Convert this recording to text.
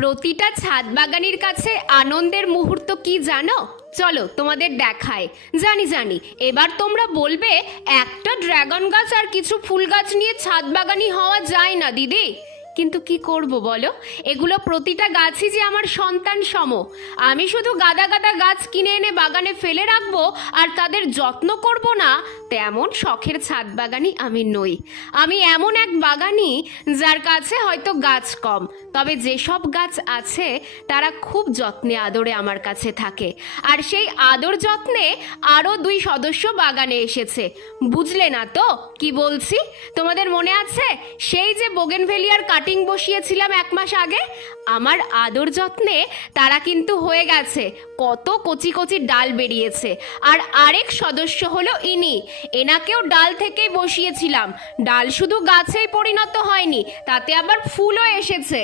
প্রতিটা ছাদ বাগানির কাছে আনন্দের মুহূর্ত কি জানো? চলো তোমাদের দেখায়। জানি জানি এবার তোমরা বলবে একটা ড্রাগন গাছ আর কিছু ফুল গাছ নিয়ে ছাদ বাগানি হওয়া যায় না দিদি, কিন্তু কি করব বলো, এগুলো প্রতিটা গাছই যে আমার সন্তান সম। আমি শুধু গাদা গাদা গাছ কিনে এনে বাগানে ফেলে রাখবো আর তাদের যত্ন করব না, তেমন শখের ছাদ বাগানি আমি নই। আমি এমন এক বাগানি যার কাছে হয়তো গাছ কম, তবে যেসব গাছ আছে তারা খুব যত্নে আদরে আমার কাছে থাকে। আর সেই আদর যত্নে আরও 2 সদস্য বাগানে এসেছে। বুঝলে না তো কি বলছি? তোমাদের মনে আছে সেই যে বোগেনভেলিয়ার কাটিং বসিয়েছিলাম 1 মাস আগে? আমার আদর যত্নে তারা কিন্তু হয়ে গেছে, কত কচি কচি ডাল বেরিয়েছে। আর আরেক সদস্য হলো ইনি, এনাকেও ডাল থেকেই বসিয়েছিলাম। ডাল শুধু গাছেই পরিণত হয়নি, তাতে আবার ফুলও এসেছে।